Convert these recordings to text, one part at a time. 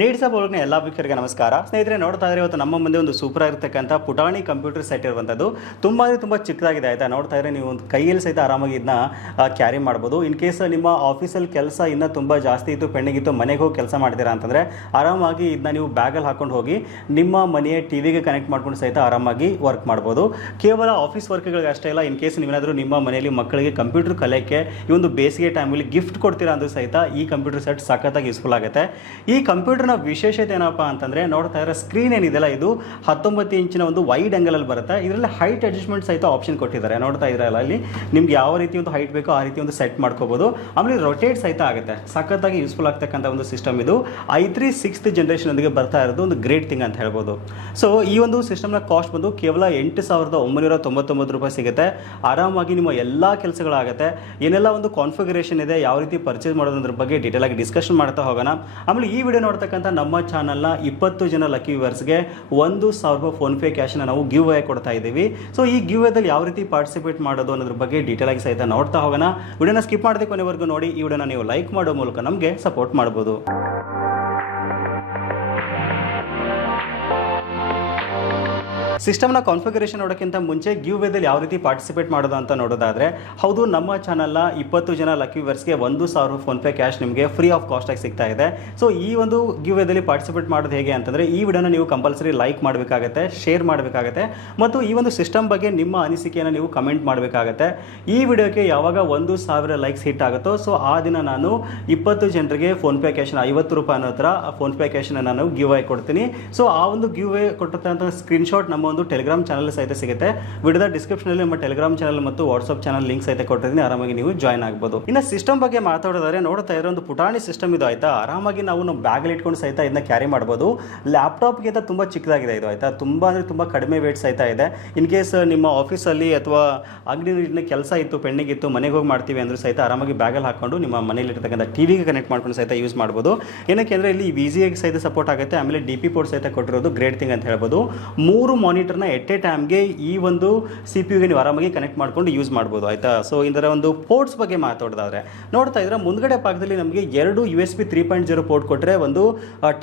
ನೀಡ್ಸ ಬೋರ್ಡ್ನ ಎಲ್ಲ ವೀಕ್ಷಕರಿಗೆ ನಮಸ್ಕಾರ. ಸ್ನೇಹಿತರೆ, ನೋಡ್ತಾ ಇದ್ರೆ ಇವತ್ತು ನಮ್ಮ ಮುಂದೆ ಒಂದು ಸೂಪರ್ ಆಗಿರ್ತಕ್ಕಂಥ ಪುಟಾಣಿ ಕಂಪ್ಯೂಟರ್ ಸೆಟ್ ಇರುವಂಥದ್ದು. ತುಂಬ ಅಂದರೆ ತುಂಬ ಚಿಕ್ಕದಾಗಿದೆ, ಆಯಿತಾ? ನೋಡ್ತಾ ಇದ್ರೆ ನೀವು ಒಂದು ಕೈಯಲ್ಲಿ ಸಹಿತ ಆರಾಮಾಗಿ ಇದನ್ನ ಕ್ಯಾರಿ ಮಾಡ್ಬೋದು. ಇನ್ ಕೇಸ್ ನಿಮ್ಮ ಆಫೀಸಲ್ಲಿ ಕೆಲಸ ಇನ್ನೂ ತುಂಬ ಜಾಸ್ತಿ ಇತ್ತು, ಪೆಣ್ಣಿಗಿತ್ತು, ಮನೆಗೆ ಹೋಗಿ ಕೆಲಸ ಮಾಡ್ತೀರಾ ಅಂತಂದರೆ ಆರಾಮಾಗಿ ಇದನ್ನ ನೀವು ಬ್ಯಾಗಲ್ಲಿ ಹಾಕೊಂಡು ಹೋಗಿ ನಿಮ್ಮ ಮನೆಯ ಟಿವಿಗೆ ಕನೆಕ್ಟ್ ಮಾಡ್ಕೊಂಡು ಸಹಿತ ಆರಾಮಾಗಿ ವರ್ಕ್ ಮಾಡ್ಬೋದು. ಕೇವಲ ಆಫೀಸ್ ವರ್ಕ್ಗಳಿಗೆ ಅಷ್ಟೇ ಇಲ್ಲ ಇನ್ ಕೇಸ್ ನೀವೇನಾದರೂ ನಿಮ್ಮ ಮನೆಯಲ್ಲಿ ಮಕ್ಕಳಿಗೆ ಕಂಪ್ಯೂಟರ್ ಕಲಿಯೋಕ್ಕೆ ಈ ಒಂದು ಬೇಸಿಗೆ ಟೈಮಲ್ಲಿ ಗಿಫ್ಟ್ ಕೊಡ್ತೀರಾ ಅಂದ್ರೂ ಸಹಿತ ಈ ಕಂಪ್ಯೂಟರ್ ಸೆಟ್ ಸಖತ್ತಾಗಿ ಯೂಸ್ಫುಲ್ ಆಗುತ್ತೆ. ಈ ಕಂಪ್ಯೂಟರ್ನ ವಿಶೇಷತೆ ಏನಪ್ಪ ಅಂತಂದರೆ ನೋಡ್ತಾ ಇರೋ ಸ್ಕ್ರೀನ್ ಏನಿದೆಯಲ್ಲ, ಇದು ಹತ್ತೊಂಬತ್ತು ಇಂಚಿನ ಒಂದು ವೈಡ್ ಆ್ಯಂಗಲಲ್ಲಿ ಬರುತ್ತೆ. ಇದರಲ್ಲಿ ಹೈಟ್ ಅಡ್ಜಸ್ಟ್ಮೆಂಟ್ ಸಹಿತ ಆಪ್ಷನ್ ಕೊಟ್ಟಿದ್ದಾರೆ. ನೋಡ್ತಾ ಇದ್ರಲ್ಲ ಅಲ್ಲಿ ನಿಮ್ಗೆ ಯಾವ ರೀತಿ ಒಂದು ಹೈಟ್ ಬೇಕೋ ಆ ರೀತಿ ಒಂದು ಸೆಟ್ ಮಾಡ್ಕೋಬೋದು. ಆಮೇಲೆ ರೊಟೇಟ್ ಸಹಿತ ಆಗುತ್ತೆ. ಸಖತ್ತಾಗಿ ಯೂಸ್ಫುಲ್ ಆಗ್ತಕ್ಕಂಥ ಒಂದು ಸಿಸ್ಟಮ್ ಇದು. ಐ ತ್ರೀ ಸಿಕ್ಸ್ತ್ ಜನ್ರೇಷನ್ಗೆ ಬರ್ತಾ ಇರೋದು ಒಂದು ಗ್ರೇಟ್ ಥಿಂಗ್ ಅಂತ ಹೇಳ್ಬೋದು. ಸೊ ಈ ಒಂದು ಸಿಸ್ಟಮ್ನ ಕಾಸ್ಟ್ ಬಂದು ಕೇವಲ ಎಂಟು ಸಾವಿರದ ಒಂಬೈನೂರ ತೊಂಬತ್ತೊಂಬತ್ತು ರೂಪಾಯಿ ಸಿಗುತ್ತೆ. ಆರಾಮಾಗಿ ನಿಮ್ಮ ಎಲ್ಲ ಕೆಲಸಗಳಾಗುತ್ತೆ. ಏನೆಲ್ಲ ಒಂದು ಕಾನ್ಫಿಗರೇಷನ್ ಇದೆ, ಯಾವ ರೀತಿ ಪರ್ಚೇಸ್ ಮಾಡೋದ್ರ ಬಗ್ಗೆ ಡೀಟೇಲ್ ಆಗಿ ಡಿಸ್ಕಷನ್ ಮಾಡ್ತಾ ಹೋಗೋಣ. ಆಮೇಲೆ ಈ ವಿಡಿಯೋ ನೋಡ್ತಕ್ಕಂಥ ನಮ್ಮ ಚಾನಲ್ನ ಇಪ್ಪತ್ತು ಜನ ಲಕ್ಕಿ ವ್ಯೂವರ್ಸ್ಗೆ ಒಂದು ಸಾವಿರ ರೂಪಾಯಿ ಫೋನ್ಪೇ ಕ್ಯಾಶನ್ನ ನಾವು ಗಿವ್ ಅವೇ ಕೊಡ್ತಾ ಇದ್ದೀವಿ. ಸೊ ಈ ಗಿವ್ ವೇದಲ್ಲಿ ಯಾವ ರೀತಿ ಪಾರ್ಟಿಸಿಪೇಟ್ ಮಾಡೋದು ಅನ್ನೋದ್ರ ಬಗ್ಗೆ ಡೀಟೇಲ್ ಆಗಿ ಸಹಿತ ನೋಡ್ತಾ ಹೋಗೋಣ. ವಿಡಿಯೋನ ಸ್ಕಿಪ್ ಮಾಡದೆ ಕೊನೆವರೆಗೂ ನೋಡಿ. ಈ ವಿಡಿಯೋನ ನೀವು ಲೈಕ್ ಮಾಡೋ ಮೂಲಕ ನಮಗೆ ಸಪೋರ್ಟ್ ಮಾಡ್ಬೋದು. ಸಿಸ್ಟಮ್ನ ಕಾನ್ಫಿಗರೇಷನ್ ನೋಡೋಕ್ಕಿಂತ ಮುಂಚೆ ಗಿವ್ ವೇದಲ್ಲಿ ಯಾವ ರೀತಿ ಪಾರ್ಟಿಸಿಪೇಟ್ ಮಾಡೋದು ಅಂತ ನೋಡೋದಾದರೆ, ಹೌದು, ನಮ್ಮ ಚಾನಲ್ನ ಇಪ್ಪತ್ತು ಜನ ಲಕ್ಕಿ ವ್ಯೂವರ್ಸ್ಗೆ ಒಂದು ಸಾವಿರ ಫೋನ್ಪೇ ಕ್ಯಾಶ್ ನಿಮಗೆ ಫ್ರೀ ಆಫ್ ಕಾಸ್ಟಾಗಿ ಸಿಗ್ತಾ ಇದೆ. ಸೊ, ಈ ಒಂದು ಗಿವ್ ವೇದಲ್ಲಿ ಪಾರ್ಟಿಸಿಪೇಟ್ ಮಾಡೋದು ಹೇಗೆ ಅಂತಂದರೆ, ಈ ವಿಡಿಯೋನ ನೀವು ಕಂಪಲ್ಸರಿ ಲೈಕ್ ಮಾಡಬೇಕಾಗತ್ತೆ, ಶೇರ್ ಮಾಡಬೇಕಾಗತ್ತೆ, ಮತ್ತು ಈ ಒಂದು ಸಿಸ್ಟಮ್ ಬಗ್ಗೆ ನಿಮ್ಮ ಅನಿಸಿಕೆಯನ್ನು ನೀವು ಕಮೆಂಟ್ ಮಾಡಬೇಕಾಗತ್ತೆ. ಈ ವಿಡಿಯೋಕ್ಕೆ ಯಾವಾಗ ಒಂದು ಸಾವಿರ ಲೈಕ್ಸ್ ಹಿಟ್ ಆಗುತ್ತೋ, ಸೊ, ಆ ದಿನ ನಾನು ಇಪ್ಪತ್ತು ಜನರಿಗೆ ಫೋನ್ಪೇ ಕ್ಯಾಶನ ಐವತ್ತು ರೂಪಾಯಿ ಅನ್ನೋ ಹತ್ರ ಫೋನ್ಪೇ ಕ್ಯಾಶನ ನಾನು ಗಿವ್ ಐ ಕೊಡ್ತೀನಿ. ಸೊ, ಆ ಒಂದು ಗಿವ್ ಕೊಟ್ಟಿರ್ತಕ್ಕಂಥ ಸ್ಕ್ರೀನ್ಶಾಟ್ ನಮ್ಮ ಒಂದು ಟೆಲಿಗ್ರಾಮ್ ಚಾನಲ್ ಸಹಿತ ಸಿಗುತ್ತೆ. ವಿಡಿಯೋದ ಡಿಸ್ಕ್ರಿಪ್ಷನಲ್ಲಿ ನಮ್ಮ ಟೆಲಿಗ್ರಾಮ್ ಚಾನಲ್ ಮತ್ತು ವಾಟ್ಸ್ಆಪ್ ಚಾನಲ್ ಲಿಂಕ್ ಸಹಿತ ಕೊಟ್ಟಿದ್ದೀನಿ. ಆರಾಮಾಗಿ ನೀವು ಜಾಯ್ನ್ ಆಗ್ಬೋದು. ಇನ್ನು ಸಿಸ್ಟಮ್ ಬಗ್ಗೆ ಮಾತಾಡೋದಾದ್ರೆ ನೋಡ್ತಾ ಇರೋ ಒಂದು ಪುಟಾಣಿ ಸಿಸ್ಟಮ್ ಇದು ಆಯ್ತಾ? ಆರಾಮಾಗಿ ನಾವು ನಮ್ಮ ಬ್ಯಾಗಲ್ಲಿ ಇಟ್ಕೊಂಡು ಸಹಿತ ಇದನ್ನ ಕ್ಯಾರಿ ಮಾಡ್ಬೋದು. ಲ್ಯಾಪ್ಟಾಪ್ಗಿಂತ ತುಂಬ ಚಿಕ್ಕದಾಗಿದೆ ಇದು ಆಯ್ತಾ? ತುಂಬ ಅಂದರೆ ತುಂಬ ಕಡಿಮೆ ವೇಟ್ ಸಹಿತ ಇದೆ. ಇನ್ ಕೇಸ್ ನಿಮ್ಮ ಆಫೀಸಲ್ಲಿ ಅಥವಾ ಅಂಗಡಿ ಕೆಲಸ ಇತ್ತು ಪೆಂಡಿಂಗ್ ಇತ್ತು, ಮನೆಗೆ ಹೋಗಿ ಮಾಡ್ತೀವಿ ಅಂದ್ರೆ ಸಹಿತ ಆರಾಮಾಗಿ ಬ್ಯಾಗಲ್ಲಿ ಹಾಕೊಂಡು ನಿಮ್ಮ ಮನೇಲಿ ಇರ್ತಕ್ಕಂಥ ಟಿವಿಗೆ ಕನೆಕ್ಟ್ ಮಾಡ್ಕೊಂಡು ಸಹಿತ ಯೂಸ್ ಮಾಡ್ಬೋದು. ಏನಕ್ಕೆ ಅಂದರೆ ಇಲ್ಲಿ ವಿಸಿಯಾಗಿ ಸಹಿತ ಸಪೋರ್ಟ್ ಆಗುತ್ತೆ. ಆಮೇಲೆ ಡಿ ಪಿ ಪೋರ್ಟ್ ಸಹಿತ ಕೊಟ್ಟಿರೋದು ಗ್ರೇಟ್ ಥಿಂಗ್ ಅಂತ ಹೇಳ್ಬೋದು. ಮೂರು ಮಾನಿಟರ್ನ ಎಟ್ ಎ ಟೈಮ್ಗೆ ಈ ಒಂದು ಸಿ ಪಿ ಯುಗೆ ನೀವು ಆರಾಮಾಗಿ ಕನೆಕ್ಟ್ ಮಾಡ್ಕೊಂಡು ಯೂಸ್ ಮಾಡ್ಬೋದು, ಆಯಿತಾ? ಸೊ ಇದರ ಒಂದು ಪೋರ್ಟ್ಸ್ ಬಗ್ಗೆ ಮಾತಾಡೋದಾದ್ರೆ, ನೋಡ್ತಾ ಇದ್ರೆ ಮುಂದ್ಗಡೆ ಭಾಗದಲ್ಲಿ ನಮಗೆ ಎರಡು U S B three point zero port ಕೊಟ್ಟರೆ ಒಂದು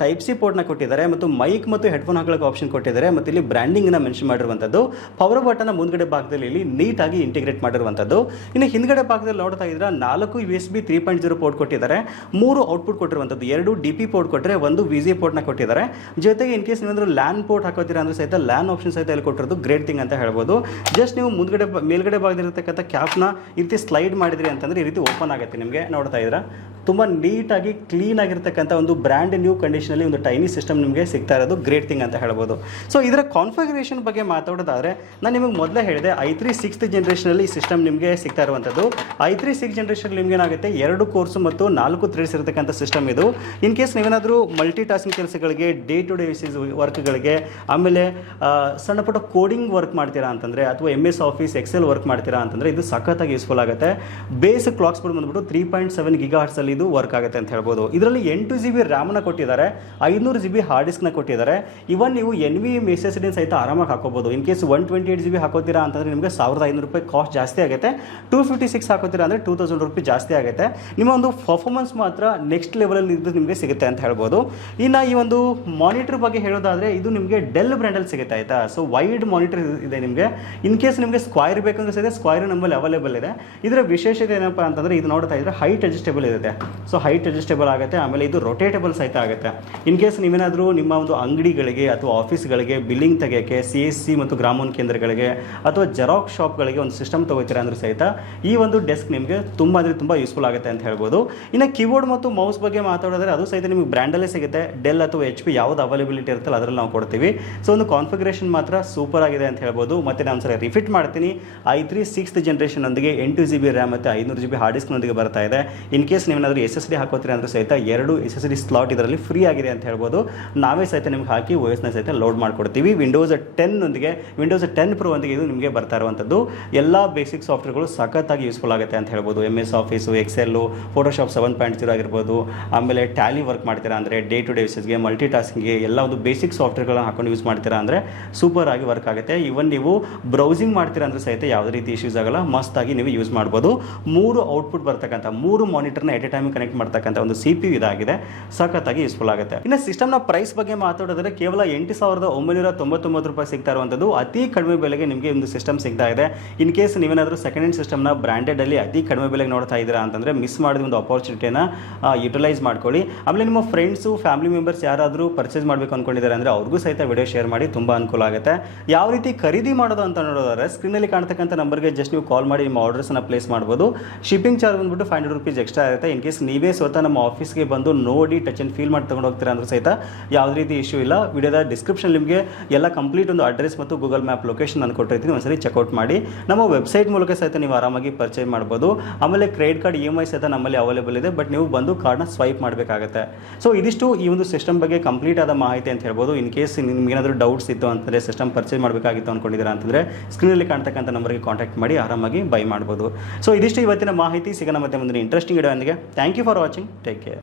ಟೈಪ್ ಸಿ ಪೋರ್ಟ್ನ ಕೊಟ್ಟಿದ್ದಾರೆ ಮತ್ತು ಮೈಕ್ ಮತ್ತು ಹೆಡ್ಫೋನ್ ಹಾಕೊಳ್ಳೋಕೆ ಆಪ್ಷನ್ ಕೊಟ್ಟಿದ್ದಾರೆ ಮತ್ತು ಇಲ್ಲಿ ಬ್ರ್ಯಾಂಡಿಂಗ್ನ ಮೆನ್ಷನ್ ಮಾಡಿರುವಂಥದ್ದು ಪವರ್ ಬಟನ್ನ ಮುಂದ್ಗಡೆ ಭಾಗದಲ್ಲಿ ಇಲ್ಲಿ ನೀಟಾಗಿ ಇಂಟಿಗ್ರೇಟ್ ಮಾಡಿರುವಂಥದ್ದು. ಇನ್ನು ಹಿಂದ್ಗಡೆ ಭಾಗದಲ್ಲಿ ನೋಡ್ತಾ ಇದ್ರೆ ನಾಲ್ಕು U S B three point zero port ಕೊಟ್ಟಿದ್ದಾರೆ, ಮೂರು ಔಟ್ಪುಟ್ ಕೊಟ್ಟಿರುವಂಥದ್ದು, ಎರಡು ಡಿ ಪಿ ಪೋರ್ಟ್ ಕೊಟ್ಟರೆ ಒಂದು ವಿ ಜಿ ಪೋರ್ಟ್ನ ಕೊಟ್ಟಿದ್ದಾರೆ. ಜೊತೆಗೆ ಇನ್ ಕೇಸ್ ನೀವಂದ್ರೆ ಲ್ಯಾನ್ ಪೋರ್ಟ್ ಹಾಕೋತೀರಾ ಅಂದ್ರೆ ಸಹಿತ ಲ್ಯಾನ್ ಆಪ್ಷನ್ ಸಹಿತ ಇಲ್ಲಿ ಕೊಟ್ಟಿರೋದು ಗ್ರೇಟ್ ಥಿಂಗ್ ಅಂತ ಹೇಳ್ಬೋದು. ಜಸ್ಟ್ ನೀವು ಮುಂದ್ಗಡೆ ಮೇಲ್ಗಡೆ ಭಾಗದಲ್ಲಿರ್ತಕ್ಕಂಥ ಕ್ಯಾಪ್ನ ಈ ರೀತಿ ಸ್ಲೈಡ್ ಮಾಡಿದ್ರಿ ಅಂತಂದ್ರೆ ಈ ರೀತಿ ಓಪನ್ ಆಗುತ್ತೆ ನಿಮಗೆ. ನೋಡ್ತಾ ಇದ್ದೀರಾ? ತುಂಬ ನೀಟಾಗಿ ಕ್ಲೀನ್ ಆಗಿರ್ತಕ್ಕಂಥ ಒಂದು ಬ್ರ್ಯಾಂಡ್ ನ್ಯೂ ಕಂಡೀಷನಲ್ಲಿ ಒಂದು ಟೈನಿ ಸಿಸ್ಟಮ್ ನಿಮಗೆ ಸಿಗ್ತಾ ಇರೋದು. ಗ್ರೇಟ್ ಥಿಂಗ್ ಅಂತ ಹೇಳ್ಬೋದು. ಸೊ ಇದರ ಕಾನ್ಫಿಗರೇಷನ್ ಬಗ್ಗೆ ಮಾತಾಡೋದಾದ್ರೆ, ನಾನು ನಿಮಗೆ ಮೊದಲೇ ಹೇಳಿದೆ ಐ ತ್ರೀ ಸಿಕ್ಸ್ತ್ ಜನ್ರೇಷನಲ್ಲಿ ಈ ಸಿಸ್ಟಮ್ ನಿಮಗೆ ಸಿಗ್ತಾ ಇರುವಂಥದ್ದು. ಐ ತ್ರೀ ಸಿಕ್ಸ್ ಜನ್ರೇಷನ್ ನಿಮ್ಗೆ ಏನಾಗುತ್ತೆ ಎರಡು ಕೋರ್ಸ್ ಮತ್ತು ನಾಲ್ಕು ಥ್ರೆಡ್ಸ್ ಇರತಕ್ಕಂಥ ಸಿಸ್ಟಮ್ ಇದು. ಇನ್ ಕೇಸ್ ನೀವೇನಾದರೂ ಮಲ್ಟಿ ಟಾಸ್ಕಿಂಗ್ ಕೆಲಸಗಳಿಗೆ ಡೇ ಟು ಡೇ ಬೇಸಿಸ್ ವರ್ಕ್ಗಳಿಗೆ ಆಮೇಲೆ ಸಣ್ಣ ಪುಟ್ಟ ಕೋಡಿಂಗ್ ವರ್ಕ್ ಮಾಡ್ತೀರಾ ಅಂತಂದರೆ, ಅಥವಾ M S office excel work ಮಾಡ್ತೀರಾ ಅಂತಂದರೆ, ಇದು ಸಖತ್ತಾಗಿ ಯೂಸ್ಫುಲ್ ಆಗುತ್ತೆ. ಬೇಸ್ ಕ್ಲಾಕ್ಸ್ ಬಂದ್ಬಿಟ್ಟು ತ್ರೀ ಪಾಯಿಂಟ್ ಸೆವೆನ್ ಗಿಗಾ ಇದು ವರ್ಕ್ ಆಗುತ್ತೆ ಅಂತ ಹೇಳ್ಬೋದು. ಇದರಲ್ಲಿ ಎಂಟು ಜಿ ಬಿ ರ್ಯಾಮ್ನ ಕೊಟ್ಟಿದ್ದಾರೆ, ಐನೂರು ಜಿ ಬಿ ಹಾರ್ಡ್ ಡಿಸ್ಕ್ನ ಕೊಟ್ಟಿದ್ದಾರೆ. ಇವನ್ ನೀವು ಎನ್ ವಿ ಎಂ ಸಹಿತ ಆರಾಮಾಗಿ ಹಾಕೋಬೋದು. In case one twenty eight G B ಹಾಕೋತೀರಾ ಅಂತಂದರೆ ನಿಮಗೆ ಸಾವಿರದ ಐನೂರು ರೂಪಾಯಿ ಕಾಸ್ಟ್ ಜಾಸ್ತಿ ಆಗುತ್ತೆ. ಟೂ ಫಿಫ್ಟಿ ಸಿಕ್ಸ್ ಹಾಕೋತೀರಾ ಅಂದರೆ ಟೂ ತೌಸಂಡ್ ರುಪಿ ಜಾಸ್ತಿ ಆಗುತ್ತೆ. ನಿಮ್ಮ ಒಂದು ಪರ್ಫಾರ್ಮೆನ್ಸ್ ಮಾತ್ರ ನೆಕ್ಸ್ಟ್ ಲೆವೆಲಲ್ಲಿ ಇದು ನಿಮಗೆ ಸಿಗುತ್ತೆ ಅಂತ ಹೇಳ್ಬೋದು. ಇನ್ನು ಈ ಒಂದು ಮಾನಿಟರ್ ಬಗ್ಗೆ ಹೇಳೋದಾದರೆ ಇದು ನಿಮಗೆ ಡೆಲ್ ಬ್ರ್ಯಾಂಡಲ್ಲಿ ಸಿಗುತ್ತೆ ಆಯಿತಾ? ಸೊ ವೈಡ್ ಮಾನಿಟರ್ ಇದೆ ನಿಮಗೆ. ಇನ್ ಕೇಸ್ ನಿಮಗೆ ಸ್ಕ್ವೈರ್ ಬೇಕಂದ್ರೆ ಸಹಿತ ಸ್ಕ್ವೈರ್ ನಮ್ಮಲ್ಲಿ ಅವೈಲೇಬಲ್ ಇದೆ. ಇದರ ವಿಶೇಷತೆ ಏನಪ್ಪ ಅಂತಂದರೆ ಇದು ನೋಡ್ತಾ ಇದ್ರೆ ಹೈಟ್ ಅಡ್ಜಸ್ಟೇಬಲ್ ಇರುತ್ತೆ. ಸೊ ಹೈಟ್ ಅಡ್ಜಸ್ಟೇಬಲ್ ಆಗುತ್ತೆ, ಆಮೇಲೆ ಇದು ರೊಟೇಟೇಬಲ್ ಸಹಿತ ಆಗುತ್ತೆ. ಇನ್ ಕೇಸ್ ನೀವೇನಾದರೂ ನಿಮ್ಮ ಒಂದು ಅಂಗಡಿಗಳಿಗೆ ಅಥವಾ ಆಫೀಸ್ಗಳಿಗೆ ಬಿಲ್ಲಿಂಗ್ ತೆಗೆಯೋಕ್ಕೆ ಸಿ ಎಸ್ ಸಿ ಮತ್ತು ಗ್ರಾಮೋನ್ ಕೇಂದ್ರಗಳಿಗೆ ಅಥವಾ ಜೆರಾಕ್ಸ್ ಶಾಪ್ಗಳಿಗೆ ಒಂದು ಸಿಸ್ಟಮ್ ತಗೋತೀರಾ ಅಂದ್ರೆ ಸಹಿತ ಈ ಒಂದು ಡೆಸ್ಕ್ ನಿಮಗೆ ತುಂಬ ಅಂದರೆ ತುಂಬ ಯೂಸ್ಫುಲ್ ಆಗುತ್ತೆ ಅಂತ ಹೇಳ್ಬೋದು. ಇನ್ನು ಕೀಬೋರ್ಡ್ ಮತ್ತು ಮೌಸ್ ಬಗ್ಗೆ ಮಾತಾಡಿದ್ರೆ ಅದು ಸಹಿತ ನಿಮಗೆ ಬ್ರ್ಯಾಂಡಲ್ಲೇ ಸಿಗುತ್ತೆ. ಡೆಲ್ ಅಥವಾ ಎಚ್ ಪಿ ಯಾವ್ದು ಅವೈಲೇಬಿಲಿಟಿ ಇರುತ್ತಲ್ಲ ಅದರಲ್ಲಿ ನಾವು ಕೊಡ್ತೀವಿ. ಸೊ ಒಂದು ಕಾನ್ಫಿಗರೇಷನ್ ಮಾತ್ರ ಸೂಪರ್ ಆಗಿದೆ ಅಂತ ಹೇಳ್ಬೋದು. ಮತ್ತೆ ನಾನು ಸರಿ ರಿಫಿಟ್ ಮಾಡ್ತೀನಿ. ಐ ತ್ರೀ ಸಿಕ್ಸ್ತ್ ಜನ್ರೇಷನ್ ಒಂದಿಗೆ ಎಂಟು ಜಿ ಬಿ ರ್ಯಾಮ್ ಮತ್ತು ಐನೂರು ಜಿ ಬಿ ಹಾರ್ಡ್ ಡಿಸ್ಕ್ನೊಂದಿಗೆ ಬರ್ತಾ ಇದೆ. ಇನ್ ಕೇಸ್ ನೀವೇನಾದರೂ ಎಸ್ ಎಸ್ ಡಿ ಹಾಕೋತೀರಿ ಅಂದರೆ ಸಹಿತ ಎರಡು ಎಸ್ ಎಸ್ ಡಿ ಸ್ಲಾಟ್ ಇದರಲ್ಲಿ ಫ್ರೀ ಆಗಿದೆ ಅಂತ ಹೇಳ್ಬೋದು. ನಾವೇ ಸಹಿತ ನಿಮ್ಗೆ ಹಾಕಿ ಓ ಎಸ್ನ ಸಹಿತ ಲೋಡ್ ಮಾಡ್ಕೊಡ್ತೀವಿ. ವಿಂಡೋಸ್ ಟೆನ್ ಒಂದಿಗೆ ವಿಂಡೋಸ್ ಟೆನ್ ಪ್ರೋ ಒಂದಿಗೆ ಇದು ನಿಮಗೆ ಬರ್ತಾ ಇರುವಂಥದ್ದು. ಎಲ್ಲ ಬೇಸಿಕ್ ಸಾಫ್ಟ್ವೇರ್ಗಳು ಸಖತ್ತಾಗಿ ಯೂಸ್ಫುಲ್ ಆಗುತ್ತೆ ಅಂತ ಹೇಳ್ಬೋದು. M S office excel Photoshop seven point zero ಆಗಿರ್ಬೋದು. ಆಮೇಲೆ ಟ್ಯಾಲಿ ವರ್ಕ್ ಮಾಡ್ತೀರಾ ಅಂದರೆ ಡೇ ಟು ಡೇ ಬೇಸಿಸ್ಗೆ ಮಲ್ಟಿ ಟಾಸ್ಕಿಂಗ್ಗೆ ಎಲ್ಲ ಒಂದು ಬೇಸಿಕ್ ಸಾಫ್ಟ್ವೇರ್ಗಳನ್ನ ಹಾಕೊಂಡು ಯೂಸ್ ಮಾಡ್ತೀರಾ ಅಂದರೆ ಸೂಪರ್ ಆಗಿ ವರ್ಕ್ ಆಗುತ್ತೆ. ಈವನ್ ನೀವು ಬ್ರೌಸಿಂಗ್ ಮಾಡ್ತೀರಾ ಅಂದರೆ ಸಹಿತ ಯಾವುದೇ ರೀತಿ ಇಶ್ಯೂಸ್ ಆಗಲ್ಲ. ಮಸ್ತಾಗಿ ನೀವು ಯೂಸ್ ಮಾಡ್ಬೋದು. ಮೂರು ಔಟ್ಪುಟ್ ಬರ್ತಕ್ಕಂಥ, ಮೂರು ಮಾನಿಟರ್ನ at a time time connect ಮಾಡ್ತಕ್ಕಂಥ ಒಂದು ಸಿ ಪಿ ಇದಾಗಿದೆ. ಸಖತ್ತಾಗಿ ಯೂಸ್ಫುಲ್ ಆಗುತ್ತೆ. ಇನ್ನು ಸಿಸ್ಟಮ್ನ ಪ್ರೈಸ್ ಬಗ್ಗೆ ಮಾತಾಡೋದ್ರೆ ಕೇವಲ ಎಂಟು ಸಾವಿರದ ಒಂಬೈನೂರ ತೊಂಬತ್ತೊಂಬತ್ತು ರೂಪಾಯಿ ಸಿಗ್ತಾ ಇರುವಂಥದ್ದು. ಅತಿ ಕಡಿಮೆ ಬೆಲೆಗೆ ನಿಮಗೆ ಒಂದು ಸಿಸ್ಟಮ್ ಸಿಗ್ತಾ ಇದೆ. ಇನ್ ಕೇಸ್ ನೀವೇನಾದರೂ ಸೆಕೆಂಡ್ ಹ್ಯಾಂಡ್ ಸಿಸ್ಟಮ್ನ ಬ್ರ್ಯಾಂಡೆಡ್ ಅಲ್ಲಿ ಅತಿ ಕಡಿಮೆ ಬೆಲೆಗೆ ನೋಡ್ತಾ ಇದ್ದೀರಾ ಅಂತಂದ್ರೆ ಮಿಸ್ ಮಾಡಿದ ಒಂದು ಅಪಾರ್ಚುನಿಟಿನ ಯುಟಿಲೈಸ್ ಮಾಡ್ಕೊಳ್ಳಿ. ಆಮೇಲೆ ನಿಮ್ಮ ಫ್ರೆಂಡ್ಸು ಫ್ಯಾಮಿಲಿ ಮೆಂಬರ್ಸ್ ಯಾರಾದರೂ ಪರ್ಚೇಸ್ ಮಾಡಬೇಕು ಅನ್ಕೊಂಡಿದ್ದಾರೆ ಅಂದರೆ ಅವ್ರಿಗೂ ಸಹಿತ ವಿಡಿಯೋ ಶೇರ್ ಮಾಡಿ ತುಂಬ ಅನುಕೂಲ ಆಗುತ್ತೆ. ಯಾವ ರೀತಿ ಖರೀದಿ ಮಾಡೋದು ಅಂತ ನೋಡೋದಾದ್ರೆ ಸ್ಕ್ರೀನಲ್ಲಿ ಕಾಣ್ತಕ್ಕಂಥ ನಂಬರ್ಗೆ ಜಸ್ಟ್ ನೀವು ಕಾಲ್ ಮಾಡಿ ನಿಮ್ಮ ಆರ್ಡರ್ಸನ್ನು ಪ್ಲೇಸ್ ಮಾಡ್ಬೋದು. ಶಿಪ್ಪಿಂಗ್ ಚಾರ್ಜ್ ಬಂದ್ಬಿಟ್ಟು ಫೈವ್ ಹಂಡ್ರೆಡ್ ರುಪೀಸ್ ಎಕ್ಸ್ಟ್ರಾ ಇರುತ್ತೆ. ಇನ್ ನೀವೇ ಸ್ವತಃ ನಮ್ಮ ಆಫೀಸ್ಗೆ ಬಂದು ನೋಡಿ ಟಚ್ ಆ್ಯಂಡ್ ಫೀಲ್ ಮಾಡಿ ತೊಗೊಂಡು ಹೋಗ್ತೀರಾ ಅಂದ್ರೆ ಸಹಿತ ಯಾವುದೇ ರೀತಿ ಇಶ್ಯೂ ಇಲ್ಲ. ವಿಡಿಯೋದ ಡಿಸ್ಕ್ರಿಪ್ಷನ್ ನಿಮಗೆ ಎಲ್ಲ ಕಂಪ್ಲೀಟ್ ಒಂದು ಅಡ್ರೆಸ್ ಮತ್ತು ಗೂಗಲ್ ಮ್ಯಾಪ್ ಲೊಕೇಶನ್ ನಾನು ಕೊಟ್ಟಿರ್ತೀನಿ. ಒಂದ್ಸರಿ ಚೆಕ್ಔಟ್ ಮಾಡಿ. ನಮ್ಮ ವೆಬ್ಸೈಟ್ ಮೂಲಕ ಸಹಿತ ನೀವು ಆರಾಮಾಗಿ ಪರ್ಚೇಸ್ ಮಾಡ್ಬೋದು. ಆಮೇಲೆ credit card E M I ಸಹಿತ ನಮ್ಮಲ್ಲಿ ಅವೈಲೇಬಲ್ ಇದೆ. ಬಟ್ ನೀವು ಬಂದು ಕಾರ್ಡ್ನ ಸ್ವೈಪ್ ಮಾಡಬೇಕಾಗುತ್ತೆ. ಸೊ ಇದಿಷ್ಟು ಈ ಒಂದು ಸಿಸ್ಟಮ್ ಬಗ್ಗೆ ಕಂಪ್ಲೀಟ್ ಆದ ಮಾಹಿತಿ ಅಂತ ಹೇಳ್ಬೋದು. ಇನ್ ಕೇಸ್ ನಿಮ್ಗೆ ಏನಾದರೂ ಡೌಟ್ಸ್ ಇತ್ತು ಅಂತಂದರೆ ಸಿಸ್ಟಮ್ ಪರ್ಚೇಸ್ ಮಾಡಬೇಕಾಗಿತ್ತು ಅಂದ್ಕೊಂಡಿದ್ದೀರಾ ಅಂತಂದರೆ ಸ್ಕ್ರೀನಲ್ಲಿ ಕಾಣ್ತಕ್ಕಂಥ ನಂಬರ್ಗೆ ಕಾಂಟ್ಯಾಕ್ಟ್ ಮಾಡಿ ಆರಾಮಾಗಿ ಬೈ ಮಾಡ್ಬೋದು. ಸೊ ಇದಿಷ್ಟು ಇವತ್ತಿನ ಮಾಹಿತಿ. ಸಿಗೋಣ ಮತ್ತೆ ಮುಂದಿನ interesting video Thank you for watching. Take care.